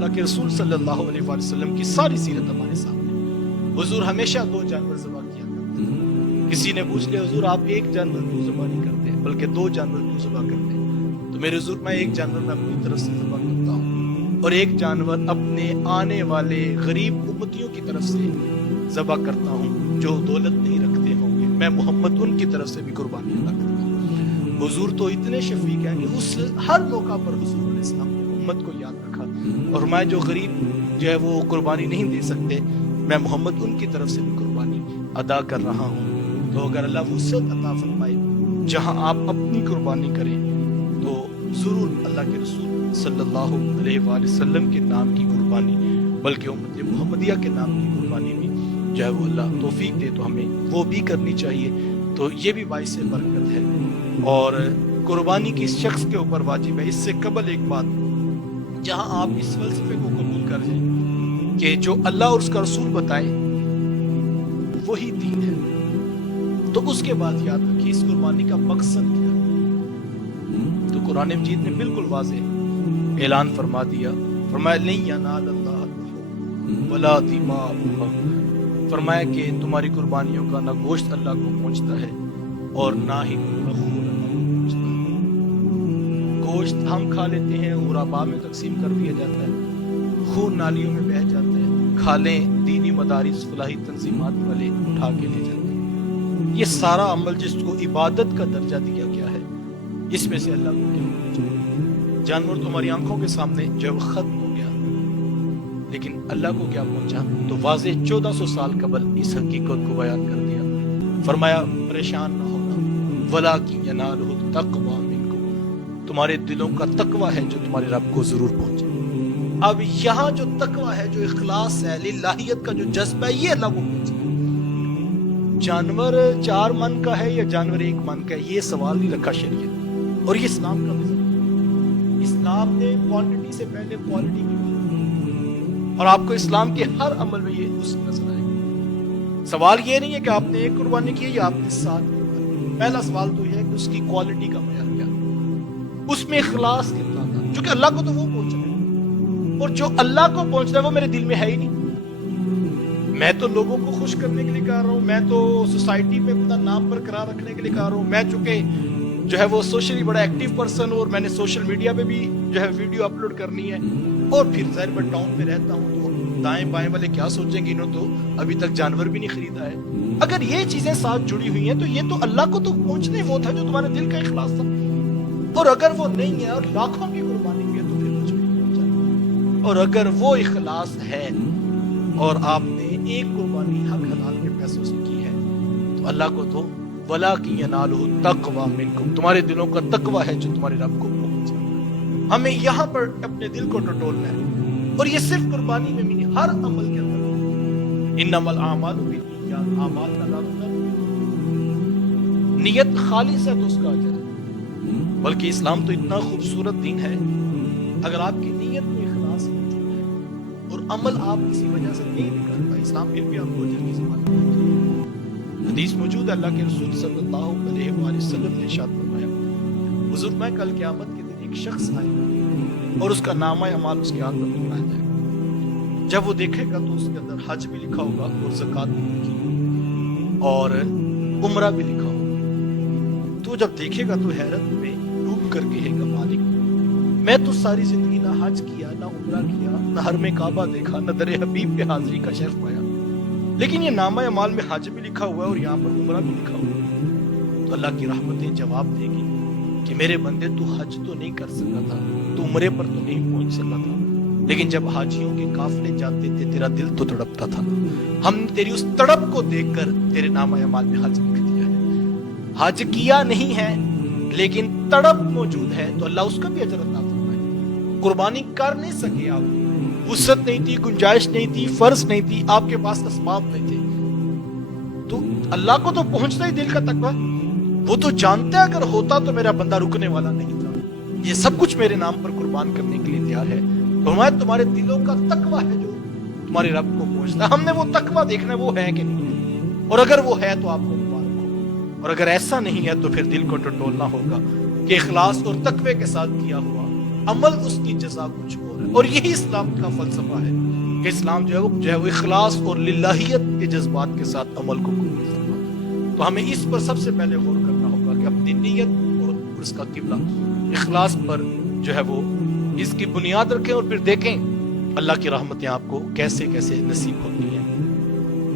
اللہ کے رسول صلی اللہ علیہ وآلہ وسلم کی ساری سیرت ہمارے سامنے. حضور ہمیشہ 2 جانور ذبح کیا کرتے ہیں. کسی نے پوچھ لیا حضور آپ ایک جانور کیوں ذبح نہیں کرتے بلکہ 2 جانور کیوں ذبح کرتے ہیں؟ تو میرے حضور میں ایک جانور میں اپنی طرف سے ذبح کرتا ہوں اور ایک جانور اپنے آنے والے غریب امتیوں کی طرف سے ذبح کرتا ہوں جو دولت نہیں رکھتے ہوں گے. میں محمد ان کی طرف سے بھی قربانی ادا کرتا ہوں. حضور تو اتنے شفیق ہیں کہ اس ہر موقع پر حضور علیہ السلام نے امت کو یاد رکھا اور میں جو غریب جو ہے وہ قربانی نہیں دے سکتے میں محمد ان کی طرف سے بھی قربانی ادا کر رہا ہوں. تو اگر اللہ وسعت عطا فرمائے جہاں آپ اپنی قربانی کریں تو ضرور اللہ کے رسول صلی اللہ علیہ وآلہ وسلم کے نام کی قربانی بلکہ امت محمدیہ کے نام کی قربانی بھی جو ہے وہ اللہ توفیق دے تو ہمیں وہ بھی کرنی چاہیے. تو یہ بھی باعث برکت ہے اور قربانی کی اس شخص کے اوپر واجب ہے. اس سے قبل ایک بات جہاں آپ اس فلسفے کو قبول کر جائیں کہ جو اللہ اور اس کا رسول بتائے وہی دین ہے تو اس کے بعد یاد رکھیے اس قربانی کا مقصد کیا ہے. تو قرآن مجید نے بالکل واضح اعلان فرما دیا. فرمایا لن ینال اللہ ولا دماؤہم. فرمایا کہ تمہاری قربانیوں کا نہ گوشت اللہ کو پہنچتا ہے اور نہ ہی خون اللہ کو پہنچتا ہے. گوشت ہم کھا لیتے ہیں غرباء میں تقسیم کر دیا جاتا ہے, خون نالیوں میں بہہ جاتا ہے, کھالیں دینی مدارس فلاحی تنظیمات والے اٹھا کے لے جاتے ہیں. یہ سارا عمل جس کو عبادت کا درجہ دیا گیا ہے اس میں سے اللہ کو کیا پہنچا؟ جانور تمہاری آنکھوں کے سامنے جو ختم ہو گیا لیکن اللہ کو کیا پہنچا؟ تو واضح 1400 سال قبل اس حقیقت کو بیان کر دیا. فرمایا پریشان نہ ہونا وَلَٰكِن يَنَالُهُ التَّقْوَىٰ مِنكُمْ. تمہارے دلوں کا تقوی ہے جو تمہارے رب کو ضرور پہنچے. اب یہاں جو تقوی ہے جو اخلاص ہے للہیت کا جو جذبہ ہے یہ اللہ کو پہنچے. جانور 4 من کا ہے یا جانور 1 من کا ہے یہ سوال نہیں رکھا شریعت اور یہ اسلام کا مذہب. اسلام نے کوانٹٹی سے پہلے کوالٹی کی بات کی اور آپ کو اسلام کے ہر عمل میں یہ حسن نظر آئے گا. سوال یہ نہیں ہے کہ آپ نے 1 قربانی کی یا آپ نے 7 قربانی. پہلا سوال تو یہ ہے کہ اس کی کوالٹی کا معیار کیا, اس میں اخلاص کتنا تھا. چونکہ اللہ کو تو وہ پہنچ رہا ہے اور جو اللہ کو پہنچ رہا ہے وہ میرے دل میں ہے ہی نہیں. میں تو لوگوں کو خوش کرنے کے لیے کر رہا ہوں, میں تو سوسائٹی میں اپنا نام برقرار رکھنے کے لیے کر رہا ہوں. میں چونکہ جو ہے وہ سوشلی بڑا ایکٹیو پرسن ہوں اور میں نے سوشل میڈیا پہ بھی جو ہے ویڈیو اپلوڈ کرنی ہے اور پھر ظاہر میں ٹاؤن میں رہتا ہوں تو دائیں بائیں والے کیا سوچیں گے انہوں تو ابھی تک جانور بھی نہیں خریدا ہے. اگر یہ چیزیں ساتھ جڑی ہوئی ہیں تو یہ تو اللہ کو تو پہنچنے وہ تھا جو تمہارے دل کا اخلاص تھا. اور اگر وہ نہیں ہے اور لاکھوں کی قربانی بھی ہے تو پھر کچھ بھی نہیں پہنچا. اور اگر وہ اخلاص ہے اور آپ نے 1 قربانی حق حلال کے پیسوں سے کی ہے تو اللہ کو تو وَلَٰكِن يَنَالُهُ التَّقْوَىٰ مِنكُمْ. تمہارے دلوں کا تقوی ہے جو تمہارے رب کو پہنچا. ہمیں یہاں پر اپنے دل کو ٹٹولنا ہے اور یہ صرف قربانی میں نہیں ہر عمل کے اندر. انما الاعمال بالنیات, اعمال کا نام نیت خالص ہے تو اس کا اجر ہے. بلکہ اسلام تو اتنا خوبصورت دین ہے اگر آپ کی نیت میں اخلاص موجود ہے اور عمل آپ کسی وجہ سے نہیں نکال پائے اسلام پھر بھی آپ کو اجر کی ضمانت ہے. حدیث موجود ہے اللہ کے رسول صلی اللہ علیہ وآلہ وسلم نے ارشاد فرمایا حضور میں کل قیامت کے دن ایک شخص آئے گا اور اس کا نامہ اعمال اس کے ہاتھ میں پکڑایا جائے گا. جب وہ دیکھے گا تو اس کے اندر حج بھی لکھا ہوگا اور زکوٰۃ بھی لکھی ہوگی اور عمرہ بھی لکھا ہوگا. تو جب دیکھے گا تو حیرت میں ڈوب کر کہے گا مالک میں تو ساری زندگی نہ حج کیا نہ عمرہ کیا نہ حرم کعبہ دیکھا نہ در حبیب پہ حاضری کا شرف پایا لیکن یہ نامہ اعمال میں حج بھی لکھا ہوا ہے اور یہاں پر عمرہ بھی لکھا ہوا ہے. تو اللہ کی رحمتیں جواب دے گی کہ میرے بندے تو حج تو نہیں کر سکا تھا, تو عمرے پر تو نہیں پہنچ سکا تھا, لیکن جب حاجیوں کے قافلے جاتے تھے تیرا دل تو تڑپتا تھا. ہم نے تیری اس تڑپ کو دیکھ کر تیرے نامہ اعمال میں حج لکھ دیا ہے. حج کیا نہیں ہے لیکن تڑپ موجود ہے تو اللہ اس کا بھی اجر عطا فرمائے. قربانی کر نہیں سکے آپ, وسعت نہیں تھی, گنجائش نہیں تھی, فرض نہیں تھی, آپ کے پاس اسباب نہیں تھے, تو اللہ کو تو پہنچتا ہی دل کا تقویٰ. وہ تو جانتا ہے اگر ہوتا تو میرا بندہ رکنے والا نہیں تھا, یہ سب کچھ میرے نام پر قربان کرنے کے لیے تیار ہے. تمہارے دلوں کا تقویٰ ہے جو تمہارے رب کو پہنچتا ہے. ہم نے وہ تقویٰ دیکھنا وہ ہے کہ نہیں, اور اگر وہ ہے تو آپ کو مبارک ہو, اور اگر ایسا نہیں ہے تو پھر دل کو ٹٹولنا ہوگا کہ اخلاص اور تقوی کے ساتھ کیا ہوا عمل اس کی جزا کچھ اور اور یہی اسلام کا فلسفہ ہے کہ اسلام جو ہے وہ اخلاص اور للہیت کے جذبات کے ساتھ عمل کو قبول کرتا. تو ہمیں اس پر سب سے پہلے غور کرنا ہوگا کہ اپنی نیت اور اس کا قبلہ اخلاص پر جو ہے وہ اس کی بنیاد رکھیں، اور پھر دیکھیں اللہ کی رحمتیں آپ کو کیسے کیسے نصیب ہوتی ہیں.